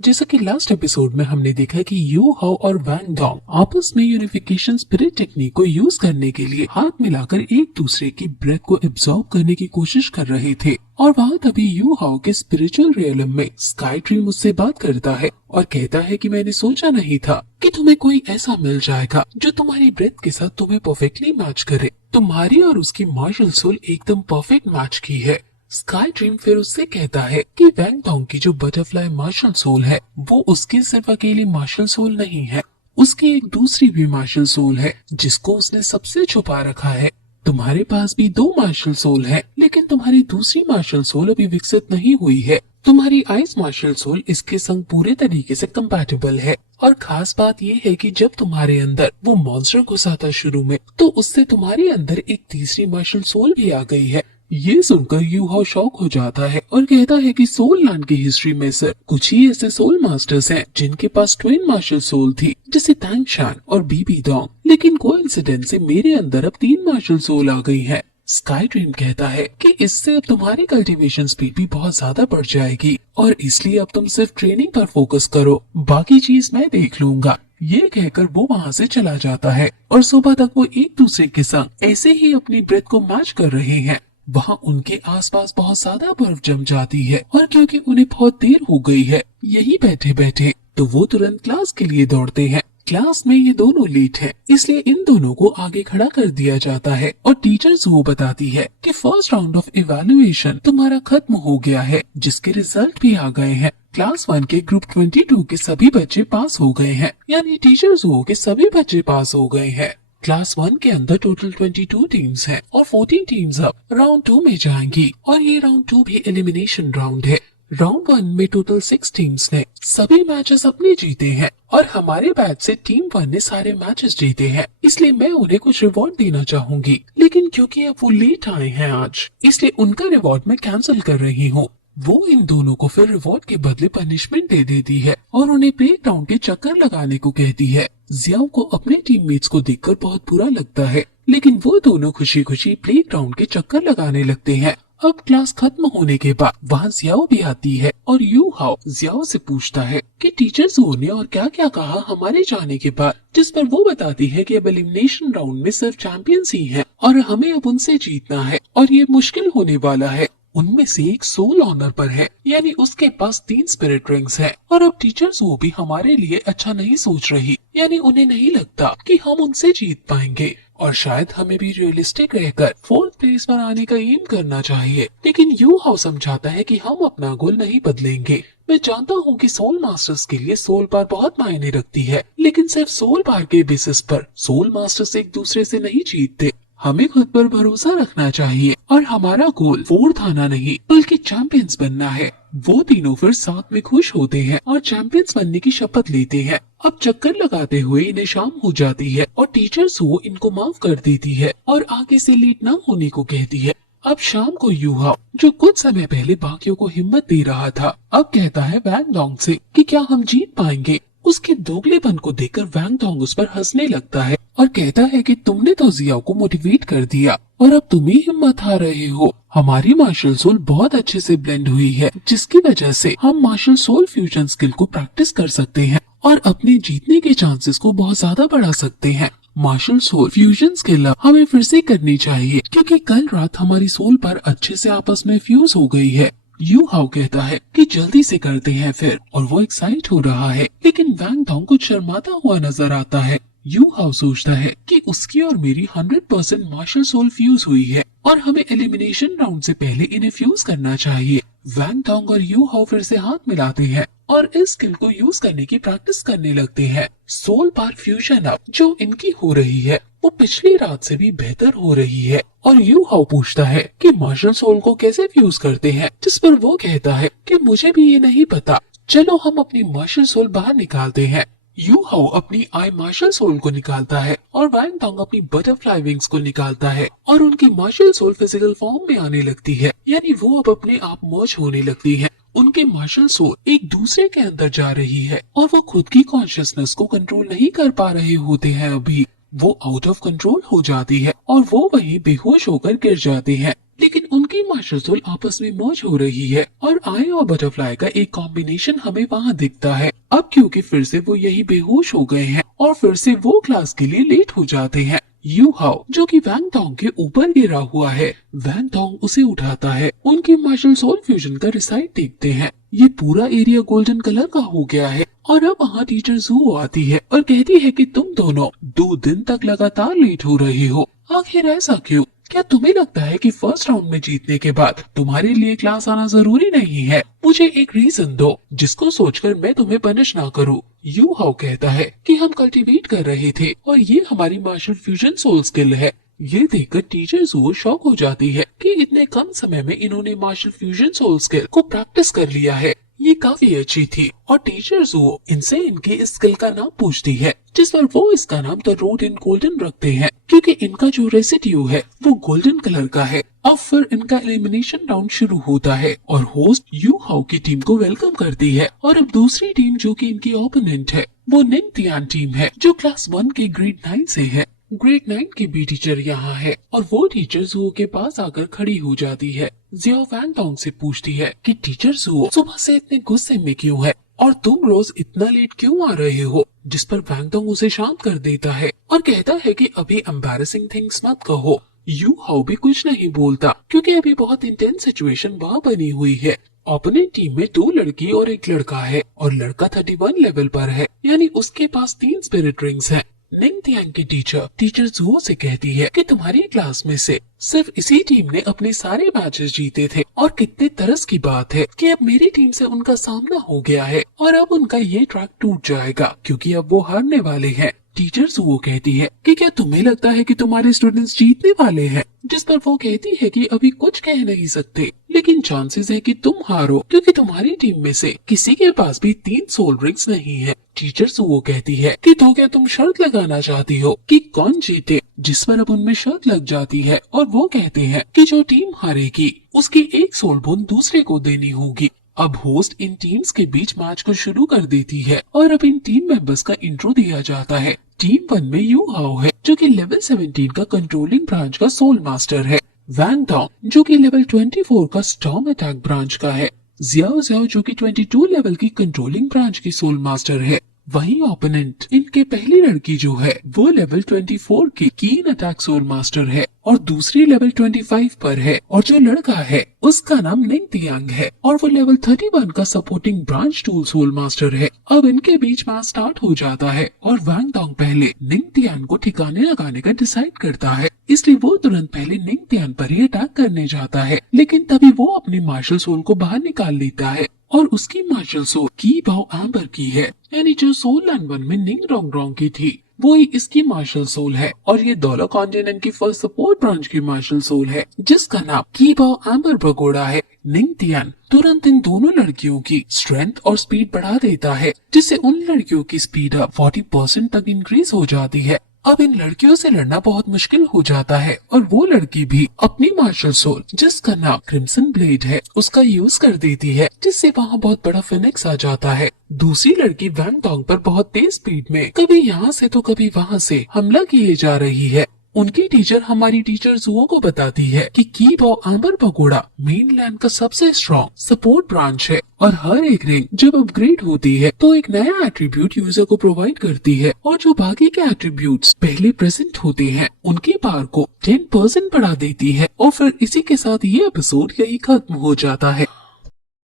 जैसा कि last episode में हमने देखा कि यू हाओ और वैंग डोंग आपस में यूनिफिकेशन स्पिरिट टेक्निक को यूज करने के लिए हाथ मिलाकर एक दूसरे की ब्रेथ को एब्जॉर्ब करने की कोशिश कर रहे थे। और वहाँ तभी यू हाओ के स्पिरिचुअल रियलम में स्काई ट्री मुझसे बात करता है और कहता है कि मैंने सोचा नहीं था कि तुम्हें कोई ऐसा मिल जाएगा जो तुम्हारी ब्रेथ के साथ तुम्हें परफेक्टली मैच करे। तुम्हारी और उसकी मार्शल सोल एकदम परफेक्ट मैच की है। स्काई ड्रीम फिर उससे कहता है कि वैंग डोंग की जो बटरफ्लाई मार्शल सोल है वो उसकी सिर्फ अकेली मार्शल सोल नहीं है, उसकी एक दूसरी भी मार्शल सोल है जिसको उसने सबसे छुपा रखा है। तुम्हारे पास भी दो मार्शल सोल है, लेकिन तुम्हारी दूसरी मार्शल सोल अभी विकसित नहीं हुई है। तुम्हारी आइस मार्शल सोल इसके संग पूरे तरीके से कंपैटिबल है। और खास बात ये है कि जब तुम्हारे अंदर वो मॉन्स्टर घुसा था शुरू में, तो उससे तुम्हारे अंदर एक तीसरी मार्शल सोल भी आ गई है। ये सुनकर यू हाओ शॉक हो जाता है और कहता है कि सोल लैंड की हिस्ट्री में सिर्फ कुछ ही ऐसे सोल मास्टर्स हैं जिनके पास ट्विन मार्शल सोल थी, जैसे तांग शान और बीबी डोंग, लेकिन कोइंसिडेंस से मेरे अंदर अब 3 मार्शल सोल आ गई हैं। स्काई ड्रीम कहता है कि इससे अब तुम्हारी कल्टीवेशन स्पीड भी बहुत ज्यादा बढ़ जाएगी और इसलिए अब तुम सिर्फ ट्रेनिंग पर फोकस करो, बाकी चीज मैं देख लूंगा। ये कहकर वो वहाँ से चला जाता है और सुबह तक वो एक दूसरे के संग ऐसे ही अपनी ब्रेथ को मैच कर रहे हैं। वहाँ उनके आसपास बहुत ज्यादा बर्फ जम जाती है और क्योंकि उन्हें बहुत देर हो गई है यही बैठे बैठे, तो वो तुरंत क्लास के लिए दौड़ते हैं। क्लास में ये दोनों लेट हैं, इसलिए इन दोनों को आगे खड़ा कर दिया जाता है और टीचर्स वो बताती है कि फर्स्ट राउंड ऑफ इवैल्यूएशन तुम्हारा खत्म हो गया है, जिसके रिजल्ट भी आ गए हैं। क्लास 1 के ग्रुप 22 के सभी बच्चे पास हो गए हैं, यानी टीचर्स वो के सभी बच्चे पास हो गए हैं। क्लास 1 के अंदर टोटल 22 टीम्स हैं और 14 टीम्स अब राउंड 2 में जाएंगी और ये राउंड 2 भी एलिमिनेशन राउंड है। राउंड 1 में टोटल 6 टीम्स ने सभी मैचेस अपने जीते हैं और हमारे बैच से टीम 1 ने सारे मैचेस जीते हैं, इसलिए मैं उन्हें कुछ रिवॉर्ड देना चाहूंगी, लेकिन क्योंकि अब वो लेट आए हैं आज, इसलिए उनका रिवॉर्ड मैं कैंसिल कर रही हूँ। वो इन दोनों को फिर रिवॉर्ड के बदले पनिशमेंट दे देती है और उन्हें प्ले ग्राउंड के चक्कर लगाने को कहती है। जियाओ को अपने टीममेट्स को देखकर बहुत बुरा लगता है, लेकिन वो दोनों खुशी खुशी प्ले ग्राउंड के चक्कर लगाने लगते हैं। अब क्लास खत्म होने के बाद वहाँ जियाओ भी आती है और यू हाओ जियाओ से पूछता है कि टीचर्स ने और क्या क्या कहा हमारे जाने के बाद, जिस पर वो बताती है कि अब एलिमिनेशन राउंड में सिर्फ चैंपियंस ही हैं और हमें अब उनसे जीतना है और ये मुश्किल होने वाला है। उनमें से एक सोल ऑनर पर है, यानी उसके पास 3 स्पिरिट रिंग्स हैं और अब टीचर्स वो भी हमारे लिए अच्छा नहीं सोच रही, यानी उन्हें नहीं लगता कि हम उनसे जीत पाएंगे और शायद हमें भी रियलिस्टिक रहकर 4th प्लेस पर आने का एम करना चाहिए। लेकिन यू हाउ समझाता है कि हम अपना गोल नहीं बदलेंगे। मैं जानता हूँ कि सोल मास्टर्स के लिए सोल पार बहुत मायने रखती है, लेकिन सिर्फ सोल पार के बेसिस पर सोल मास्टर्स एक दूसरे से नहीं जीतते। हमें खुद पर भरोसा रखना चाहिए और हमारा गोल 4th आना नहीं बल्कि चैंपियंस बनना है। वो तीनों फिर साथ में खुश होते हैं और चैंपियंस बनने की शपथ लेते हैं। अब चक्कर लगाते हुए इन्हें शाम हो जाती है और टीचर्स वो इनको माफ कर देती है और आगे से लेट न होने को कहती है। अब शाम को यू हाओ, जो कुछ समय पहले बाकियों को हिम्मत दे रहा था, अब कहता है वैंग डोंग से कि क्या हम जीत पाएंगे। उसके दोगलेपन को देखकर वैंग डोंग उस पर हंसने लगता है और कहता है कि तुमने तो जियाओ को मोटिवेट कर दिया और अब तुम ही हिम्मत हार रहे हो। हमारी मार्शल सोल बहुत अच्छे से ब्लेंड हुई है, जिसकी वजह से हम मार्शल सोल फ्यूजन स्किल को प्रैक्टिस कर सकते हैं और अपने जीतने के चांसेस को बहुत ज्यादा बढ़ा सकते हैं। मार्शल सोल फ्यूजन स्किल हमें फिर से करनी चाहिए क्योंकि कल रात हमारी सोल पर अच्छे से आपस में फ्यूज हो गई है। यू हाउ कहता है कि जल्दी से करते हैं फिर, और वो एक्साइट हो रहा है, लेकिन वैंग डोंग कुछ शर्माता हुआ नजर आता है। यू हाउ सोचता है कि उसकी और मेरी 100% मार्शल सोल फ्यूज हुई है और हमें एलिमिनेशन राउंड से पहले इन्हें फ्यूज करना चाहिए। वैंग डोंग और यू हाउ फिर से हाथ मिलाते हैं और इस स्किल को यूज करने की प्रैक्टिस करने लगते हैं। सोल पार फ्यूजन अब जो इनकी हो रही है वो पिछली रात से भी बेहतर हो रही है और यू हाउ पूछता है कि मार्शल सोल को कैसे फ्यूज करते हैं, जिस पर वो कहता है कि मुझे भी ये नहीं पता, चलो हम अपनी मार्शल सोल बाहर निकालते हैं। यू हाउ अपनी आई मार्शल सोल को निकालता है और वैंग डोंग अपनी बटरफ्लाई विंग्स को निकालता है और उनकी मार्शल सोल फिजिकल फॉर्म में आने लगती है, यानी वो अब अपने आप मर्ज होने लगती है। उनके मार्शल सोल एक दूसरे के अंदर जा रही है और वो खुद की कॉन्शियसनेस को कंट्रोल नहीं कर पा रहे होते हैं अभी। वो आउट ऑफ कंट्रोल हो जाती है और वो वहीं बेहोश होकर गिर जाते हैं। लेकिन उनकी मार्शल सोल आपस में मौज हो रही है और आई और बटरफ्लाई का एक कॉम्बिनेशन हमें वहाँ दिखता है। अब क्योंकि फिर से वो यही बेहोश हो गए हैं और फिर से वो क्लास के लिए लेट हो जाते हैं। यू हाओ जो कि वैंग डोंग के ऊपर गिरा हुआ है, वैंग डोंग उसे उठाता है। उनकी मार्शल सोल फ्यूजन का रिसाइट देखते हैं। ये पूरा एरिया गोल्डन कलर का हो गया है और अब वहाँ टीचर जू आती है और कहती है कि तुम दोनों 2 दिन तक लगातार लेट हो रहे हो। आखिर ऐसा क्यों? क्या तुम्हें लगता है कि फर्स्ट राउंड में जीतने के बाद तुम्हारे लिए क्लास आना जरूरी नहीं है? मुझे एक रीजन दो जिसको सोचकर मैं तुम्हें पनिश ना करूं। यू हाउ कहता है कि हम कल्टीवेट कर रहे थे और ये हमारी मार्शल फ्यूजन सोल स्किल है। ये देखकर टीचर जू शॉक हो जाती है कि इतने कम समय में इन्होंने मार्शल फ्यूजन सोल स्किल को प्रैक्टिस कर लिया है। ये काफी अच्छी थी और टीचर जू इनसे इनके इस स्किल का नाम पूछती है, जिस पर वो इसका नाम द रोड इन गोल्डन रखते हैं क्योंकि इनका जो रेसिड्यू है वो गोल्डन कलर का है। अब फिर इनका एलिमिनेशन राउंड शुरू होता है और होस्ट यू हाउ की टीम को वेलकम करती है और अब दूसरी टीम जो कि इनकी ओपोनेंट है वो निंगतियान टीम है जो क्लास 1 के ग्रेड 9 से है। ग्रेड 9 की भी टीचर यहाँ है और वो टीचर जू के पास आकर खड़ी हो जाती है। जियाओ वैंग डोंग से पूछती है कि टीचर जू सुबह से इतने गुस्से में क्यों है और तुम रोज इतना लेट क्यों आ रहे हो? जिस पर वैंग डोंग उसे शांत कर देता है और कहता है कि अभी एम्बैरेसिंग थिंग्स मत कहो। यू हाउ भी कुछ नहीं बोलता क्योंकि अभी बहुत इंटेंस सिचुएशन वहाँ बनी हुई है। अपनी टीम में 2 लड़की और 1 लड़का है और लड़का 31 लेवल पर है, यानी उसके पास 3 स्पिरिट रिंग्स हैं। निंगतियान की टीचर जू से कहती है कि तुम्हारी क्लास में से सिर्फ इसी टीम ने अपने सारे मैचेस जीते थे और कितने तरस की बात है कि अब मेरी टीम से उनका सामना हो गया है और अब उनका ये ट्रैक टूट जाएगा क्योंकि अब वो हारने वाले हैं। टीचर जू कहती है कि क्या तुम्हें लगता है कि तुम्हारे स्टूडेंट्स जीतने वाले हैं? जिस पर वो कहती है कि अभी कुछ कह नहीं सकते, लेकिन चांसेस है कि तुम हारो क्योंकि तुम्हारी टीम में से किसी के पास भी 3 सोल रिंग्स नहीं है। टीचर जू कहती है कि तो क्या तुम शर्त लगाना चाहती हो कि कौन जीते? जिस पर अब उनमें शर्त लग जाती है और वो कहते हैं कि जो टीम हारेगी उसकी 1 सोल बोन दूसरे को देनी होगी। अब होस्ट इन टीम्स के बीच मैच को शुरू कर देती है और अब इन टीम मेंबर्स का इंट्रो दिया जाता है। टीम 1 में यू हाओ है जो कि लेवल 17 का कंट्रोलिंग ब्रांच का सोल मास्टर है। वैंग डोंग जो कि लेवल 24 का स्टॉर्म अटैक ब्रांच का है। जियाओ जियाओ जो कि 22 लेवल की कंट्रोलिंग ब्रांच की सोल मास्टर है। वहीं ओपोनेंट इनके पहली लड़की जो है वो लेवल 24 की कीन अटैक सोल मास्टर है और दूसरी लेवल 25 पर है और जो लड़का है उसका नाम निंगतियांग है और वो लेवल 31 का supporting branch tool soul master है। अब इनके बीच मैच स्टार्ट हो जाता है और वैंग डोंग पहले निंगतियान को ठिकाने लगाने का डिसाइड करता है, इसलिए वो तुरंत पहले निंगतियान पर ही अटैक करने जाता है, लेकिन तभी वो अपनी मार्शल सोल को बाहर निकाल लेता है और उसकी मार्शल सोल की बाओ एम्बर की है, यानी जो सोल लैंड 1 में निंग रोंग रोंग की थी वो ही इसकी मार्शल सोल है और ये डॉलर कॉन्टिनेंट की फर्स्ट सपोर्ट ब्रांच की मार्शल सोल है जिसका नाम की बाओ एम्बर पगोड़ा है। निंगतियान तुरंत इन दोनों लड़कियों की स्ट्रेंथ और स्पीड बढ़ा देता है जिससे उन लड़कियों की स्पीड अब 40% तक इंक्रीज हो जाती है। अब इन लड़कियों से लड़ना बहुत मुश्किल हो जाता है और वो लड़की भी अपनी मार्शल सोल जिसका नाम क्रिम्सन ब्लेड है उसका यूज कर देती है जिससे वहाँ बहुत बड़ा फिनिक्स आ जाता है। दूसरी लड़की वैंग डोंग पर बहुत तेज स्पीड में कभी यहाँ से तो कभी वहाँ से हमला किए जा रही है। उनकी टीचर हमारी टीचर जुओ को बताती है कि की बाओ एम्बर पगोड़ा मेनलैंड का सबसे स्ट्रॉन्ग सपोर्ट ब्रांच है और हर एक रिंग जब अपग्रेड होती है तो एक नया एट्रीब्यूट यूजर को प्रोवाइड करती है और जो बाकी के एट्रीब्यूट्स पहले प्रेजेंट होते हैं उनकी पावर को 10% बढ़ा देती है। और फिर इसी के साथ ये एपिसोड यही खत्म हो जाता है।